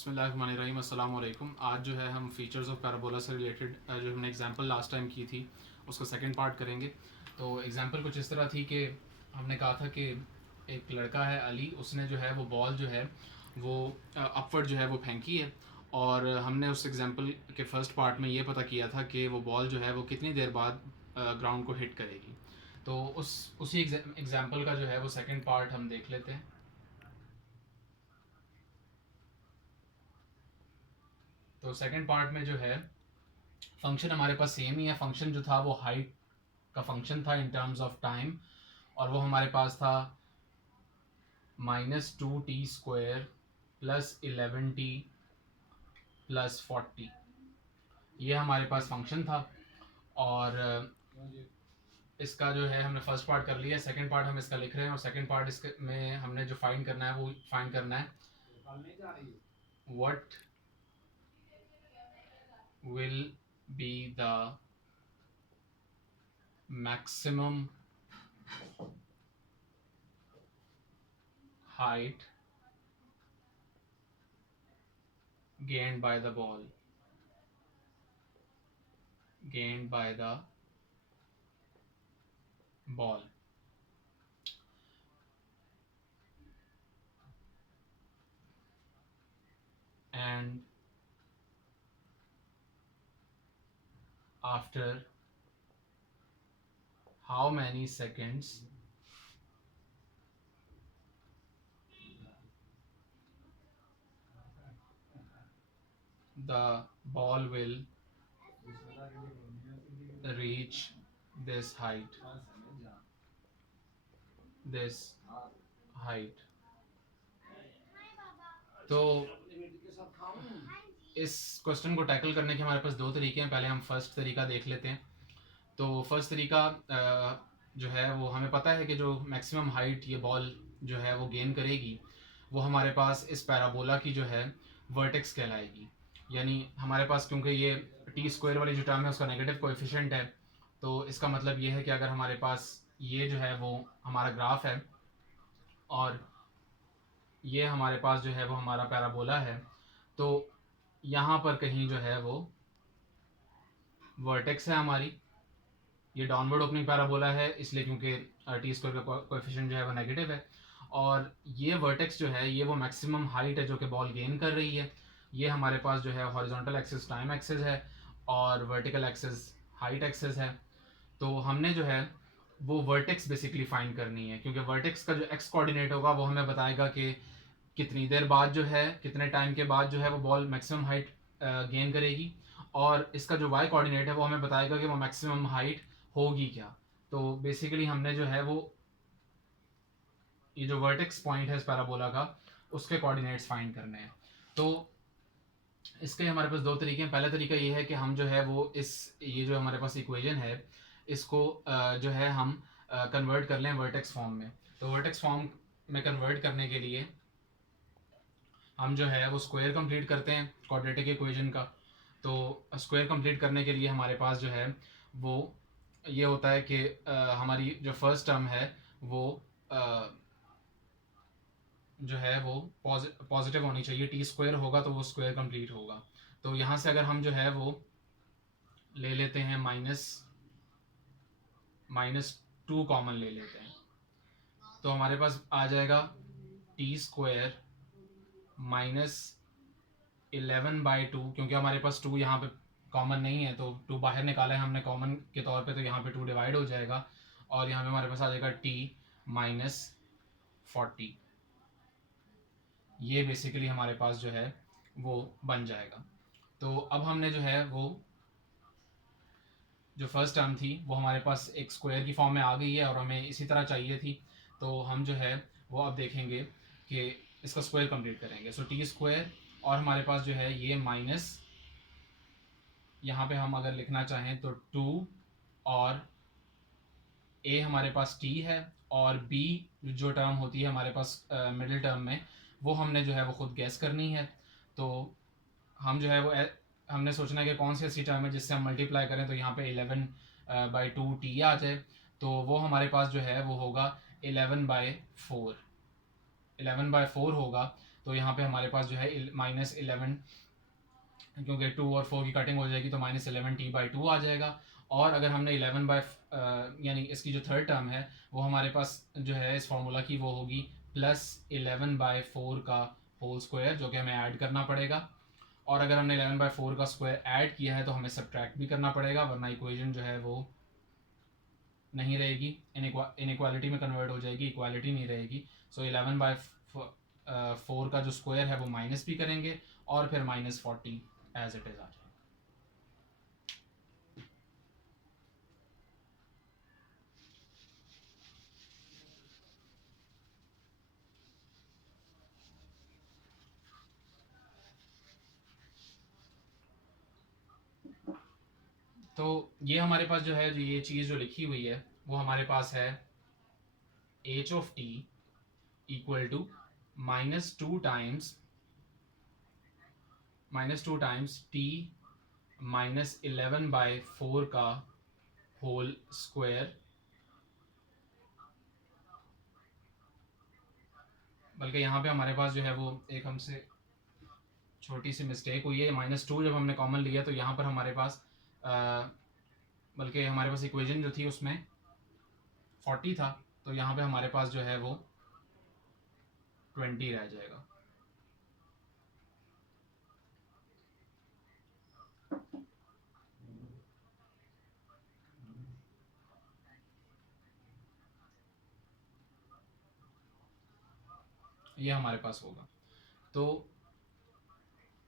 बिस्मिल्लाहिर्रहमानिर्रहीम, अस्सलाम वालेकुम। आज जो है हम फ़ीचर्स ऑफ पैराबोला से रिलेटेड जो हमने एग्जांपल लास्ट टाइम की थी उसका सेकंड पार्ट करेंगे। तो एग्जांपल कुछ इस तरह थी कि हमने कहा था कि एक लड़का है अली, उसने जो है वो बॉल जो है वो अपवर्ड जो है वो फेंकी है, और हमने उस एग्जांपल के फर्स्ट पार्ट में ये पता किया था कि वो बॉल जो है वो कितनी देर बाद ग्राउंड को हिट करेगी। तो उसी एग्जांपल का जो है वो सेकंड पार्ट हम देख लेते हैं। तो सेकंड पार्ट में जो है फंक्शन हमारे पास सेम ही है। फंक्शन जो था वो हाइट का फंक्शन था इन टर्म्स ऑफ टाइम, और वो हमारे पास था -2t² +11t +40। ये हमारे पास फंक्शन था, और इसका जो है हमने फर्स्ट पार्ट कर लिया। सेकंड पार्ट हम इसका लिख रहे हैं, और सेकंड पार्ट इसके में हमने जो फाइंड करना है वो फाइंड करना है what will be the maximum height gained by the ball and after how many seconds the ball will reach this height। तो इस क्वेश्चन को टैकल करने के हमारे पास दो तरीके हैं। पहले हम फर्स्ट तरीका देख लेते हैं। तो फर्स्ट तरीका जो है वो हमें पता है कि जो मैक्सिमम हाइट ये बॉल जो है वो गेन करेगी वो हमारे पास इस पैराबोला की जो है वर्टेक्स कहलाएगी। यानी हमारे पास क्योंकि ये t² वाली जो टर्म है उसका नेगेटिव कोएफिशिएंट है, तो इसका मतलब ये है कि अगर हमारे पास ये जो है वो हमारा ग्राफ है और ये हमारे पास जो है वो हमारा पैराबोला है, तो यहाँ पर कहीं जो है वो वर्टेक्स है हमारी। ये डाउनवर्ड ओपनिंग पैराबोला है इसलिए क्योंकि t² का कोएफिशिएंट जो है वो नेगेटिव है, और ये वर्टेक्स जो है ये वो मैक्सिमम हाइट है जो कि बॉल गेन कर रही है। ये हमारे पास जो है हॉरिजॉन्टल एक्सिस टाइम एक्सिस है और वर्टिकल एक्सिस हाइट एक्सिस है। तो हमने जो है वो वर्टेक्स बेसिकली फाइंड करनी है, क्योंकि वर्टेक्स का जो एक्स कोऑर्डिनेट होगा वो हमें बताएगा कि कितनी देर बाद जो है कितने टाइम के बाद जो है वो बॉल मैक्सिमम हाइट गेन करेगी, और इसका जो वाई कोऑर्डिनेट है वो हमें बताएगा कि वो मैक्सिमम हाइट होगी क्या। तो बेसिकली हमने जो है वो ये जो वर्टेक्स पॉइंट है इस पैराबोला का उसके कोऑर्डिनेट्स फाइंड करने हैं। तो इसके हमारे पास दो तरीके हैं। पहला तरीका ये है कि हम जो है वो ये जो हमारे पास इक्वेशन है इसको जो है हम कन्वर्ट कर लें वर्टेक्स फॉर्म में। तो वर्टेक्स फॉर्म में कन्वर्ट करने के लिए हम जो है वो स्क्वायर कंप्लीट करते हैं क्वाड्रेटिक इक्वेशन का। तो स्क्वायर कंप्लीट करने के लिए हमारे पास जो है वो ये होता है कि हमारी जो फर्स्ट टर्म है वो जो है वो पॉजिटिव होनी चाहिए। t² होगा तो वो स्क्वायर कंप्लीट होगा। तो यहाँ से अगर हम जो है वो ले लेते हैं -2 कॉमन ले लेते हैं, तो हमारे पास आ जाएगा t² -11/2। क्योंकि हमारे पास 2 यहाँ पे कॉमन नहीं है तो 2 बाहर निकाला है हमने कॉमन के तौर पे, तो यहाँ पे 2 डिवाइड हो जाएगा और यहाँ पे हमारे पास आ जाएगा t-40। ये बेसिकली हमारे पास जो है वो बन जाएगा। तो अब हमने जो है वो जो फर्स्ट टर्म थी वो हमारे पास एक स्क्वायर की फॉर्म में आ गई है और हमें इसी तरह चाहिए थी। तो हम जो है वो अब देखेंगे कि इसका स्क्वायर कंप्लीट करेंगे। सो t² और हमारे पास जो है ये माइनस, यहाँ पे हम अगर लिखना चाहें तो 2, और a हमारे पास t है और b जो टर्म होती है हमारे पास मिडिल टर्म में वो हमने जो है वो खुद गैस करनी है। तो हम जो है वो हमने सोचना है कि कौन सी ऐसी टर्म है जिससे हम मल्टीप्लाई करें तो यहाँ पे 11/2t आ जाए। तो वो हमारे पास जो है वो होगा 11/4 होगा। तो यहाँ पे हमारे पास जो है -11, क्योंकि 2 और 4 की कटिंग हो जाएगी तो -11t/2 आ जाएगा। और अगर हमने 11 बाय यानी इसकी जो थर्ड टर्म है वो हमारे पास जो है इस फार्मूला की वो होगी +11/4 का होल स्क्वायर, जो कि हमें ऐड करना पड़ेगा। और अगर हमने 11/4 का स्क्वायर ऐड किया है तो हमें सब्ट्रैक्ट भी करना पड़ेगा, वरना इक्वेशन जो है वो नहीं रहेगी, इनइक्वालिटी में कन्वर्ट हो जाएगी, इक्वालिटी नहीं रहेगी। सो 11/4 का जो स्क्वायर है वो माइनस भी करेंगे और फिर -40 एज इट इज़ आ जाएगा। तो ये हमारे पास जो है, जो ये चीज़ जो लिखी हुई है वो हमारे पास है h(t) equal to -2 times t -11/4 का होल स्क्वायर, बल्कि यहाँ पे हमारे पास जो है वो एक हमसे छोटी सी मिस्टेक हुई है। -2 जब हमने कॉमन लिया तो यहाँ पर हमारे पास बल्कि हमारे पास इक्वेशन जो थी उसमें 40 था, तो यहाँ पे हमारे पास जो है वो 20 रह जाएगा। ये हमारे पास होगा। तो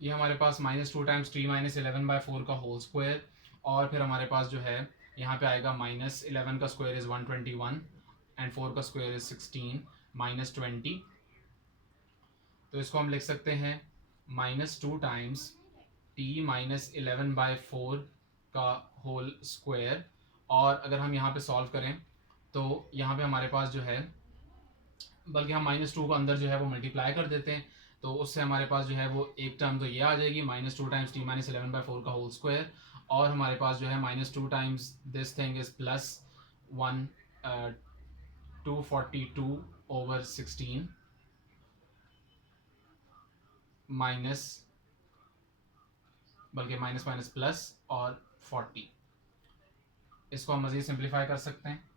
ये हमारे पास -2 टाइम्स t -11/4 का होल स्क्वायर, और फिर हमारे पास जो है यहाँ पे आएगा -11 का स्क्वायर इज़ 121 एंड 4 का स्क्वायर इज़ 16 -20। तो इसको हम लिख सकते हैं -2 टाइम्स t -11/4 का होल स्क्वायर। और अगर हम यहाँ पे सॉल्व करें तो यहाँ पे हमारे पास जो है, बल्कि हम -2 को अंदर जो है वो मल्टीप्लाई कर देते हैं, तो उससे हमारे पास जो है वो एक टर्म तो ये आ जाएगी -2 टाइम्स t -11/4 का होल स्क्वायर, और हमारे पास जो है -2 times this thing is +1 242/16 minus, बल्कि माइनस माइनस प्लस और 40। इसको हम मज़ीद सिंप्लीफाई कर सकते हैं।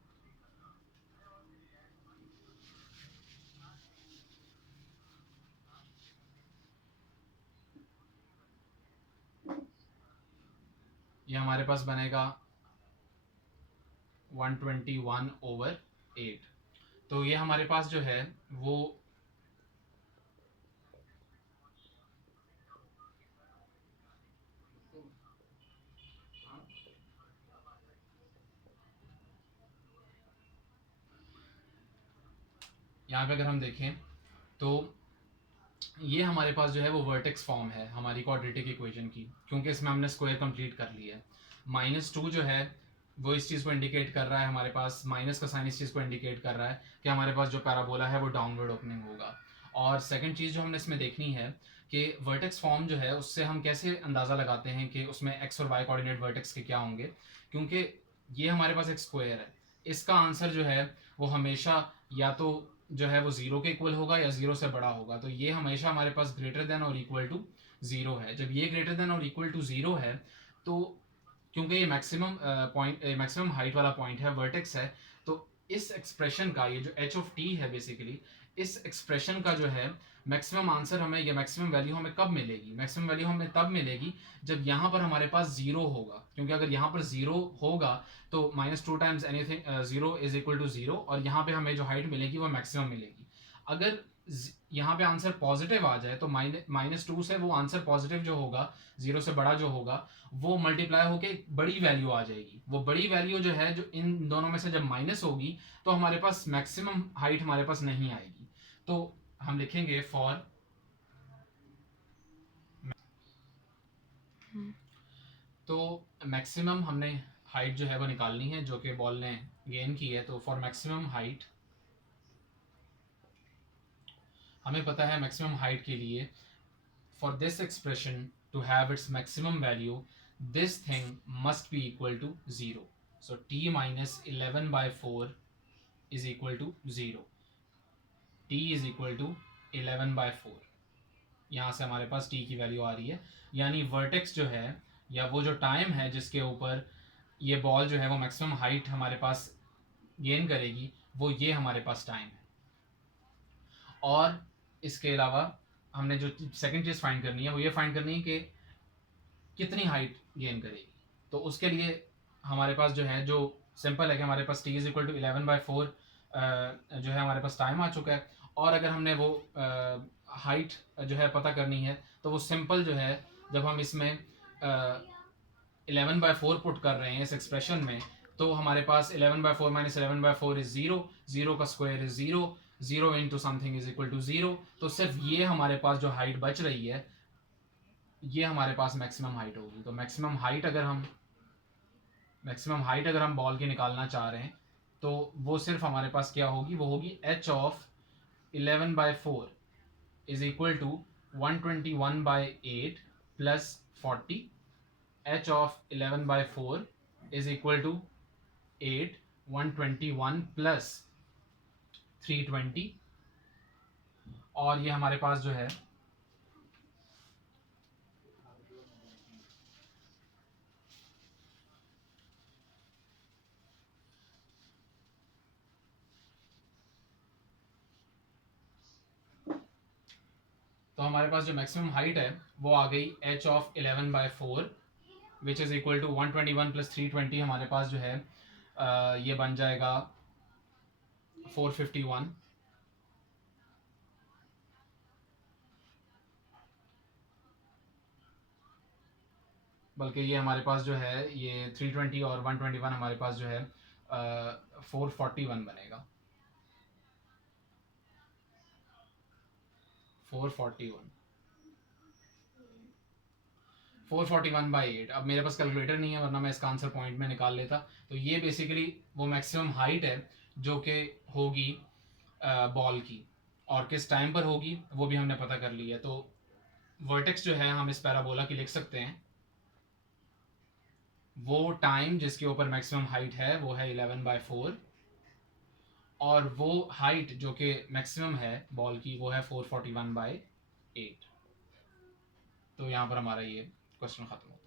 ये हमारे पास बनेगा 121/8। तो ये हमारे पास जो है वो यहाँ पे अगर हम देखें तो ये हमारे पास जो है वो वर्टेक्स फॉर्म है हमारी क्वाड्रेटिक इक्वेशन की, क्योंकि इसमें हमने स्क्वायर कंप्लीट कर लिया है। -2 जो है वो इस चीज़ को इंडिकेट कर रहा है, हमारे पास माइनस का साइन इस चीज़ को इंडिकेट कर रहा है कि हमारे पास जो पैराबोला है वो डाउनवर्ड ओपनिंग होगा। और सेकंड चीज़ जो हमने इसमें देखनी है कि वर्टेक्स फॉर्म जो है उससे हम कैसे अंदाज़ा लगाते हैं कि उसमें एक्स और वाई कोऑर्डिनेट वर्टेक्स के क्या होंगे, क्योंकि ये हमारे पास एक स्क्वायर है, इसका आंसर जो है वो हमेशा या तो जो है वो ज़ीरो के इक्वल होगा या ज़ीरो से बड़ा होगा। तो ये हमेशा हमारे पास ग्रेटर देन और इक्वल टू ज़ीरो है। जब ये ग्रेटर देन और इक्वल टू ज़ीरो है तो क्योंकि ये मैक्सिमम पॉइंट मैक्सिमम हाइट वाला पॉइंट है, वर्टेक्स है, तो इस एक्सप्रेशन का, ये जो h(t) है बेसिकली, इस एक्सप्रेशन का जो है मैक्सिमम आंसर हमें, या मैक्सिमम वैल्यू हमें कब मिलेगी? मैक्सिमम वैल्यू हमें तब मिलेगी जब यहाँ पर हमारे पास ज़ीरो होगा, क्योंकि अगर यहाँ पर ज़ीरो होगा तो -2 times anything zero is equal to zero, और यहाँ पे हमें जो हाइट मिलेगी वो मैक्सिमम मिलेगी। अगर यहाँ पे आंसर पॉजिटिव आ जाए तो -2 से वो आंसर पॉजिटिव जो होगा, ज़ीरो से बड़ा जो होगा, वो मल्टीप्लाई होके बड़ी वैल्यू आ जाएगी। वो बड़ी वैल्यू जो है, जो इन दोनों में से जब माइनस होगी तो हमारे पास मैक्सिमम हाइट हमारे पास नहीं आएगी। तो हम लिखेंगे फॉर, तो मैक्सिमम हमने हाइट जो है वो निकालनी है जो कि बॉल ने गेन की है। तो फॉर मैक्सिमम हाइट हमें पता है, मैक्सिमम हाइट के लिए for this expression to have its maximum value, this thing must be equal to 0. So t -11/4 is equal to 0. T is equal to 11/4. यहाँ से हमारे पास t की वैल्यू आ रही है, यानी वर्टेक्स जो है या वो जो टाइम है जिसके ऊपर ये बॉल जो है वो मैक्सिमम हाइट हमारे पास गेन करेगी, वो ये हमारे पास टाइम है। और इसके अलावा हमने जो सेकंड चीज़ फाइंड करनी है वो ये फाइंड करनी है कि कितनी हाइट गेन करेगी। तो उसके लिए हमारे पास जो है, जो सिंपल है कि हमारे पास t इज इक्वल टू 11/4 जो है हमारे पास टाइम आ चुका है। और अगर हमने वो हाइट जो है पता करनी है तो वो सिंपल जो है, जब हम इसमें 11/4 पुट कर रहे हैं इस एक्सप्रेशन में, तो हमारे पास 11/4 माइनस 11/4 इज 0, 0 का square is 0, 0 into something is equal to 0। तो सिर्फ ये हमारे पास जो हाइट बच रही है ये हमारे पास मैक्सिमम हाइट होगी। तो मैक्सिमम हाइट अगर हम बॉल की निकालना चाह रहे हैं तो वो सिर्फ हमारे पास क्या होगी, वो होगी h of 11/4 is equal to 121/8 plus 40। h of 11/4 is equal to 8, 121 plus 320। और ये हमारे पास जो है तो हमारे पास जो मैक्सिमम हाइट है वो आ गई h of 11/4 which is equal to 121 plus 320। हमारे पास जो है ये बन जाएगा 451। बल्कि ये हमारे पास जो है ये 320 और 121 हमारे पास जो है 441 बनेगा, 441, 441/8। अब मेरे पास कैलकुलेटर नहीं है वरना मैं इसका आंसर पॉइंट में निकाल लेता। तो ये बेसिकली वो मैक्सिमम हाइट है जो कि होगी बॉल की, और किस टाइम पर होगी वो भी हमने पता कर लिया है। तो वर्टेक्स जो है हम इस पैराबोला की लिख सकते हैं, वो टाइम जिसके ऊपर मैक्सिमम हाइट है वो है 11/4, और वो हाइट जो कि मैक्सिमम है बॉल की वो है 441/8। तो यहाँ पर हमारा ये क्वेश्चन ख़त्म हो।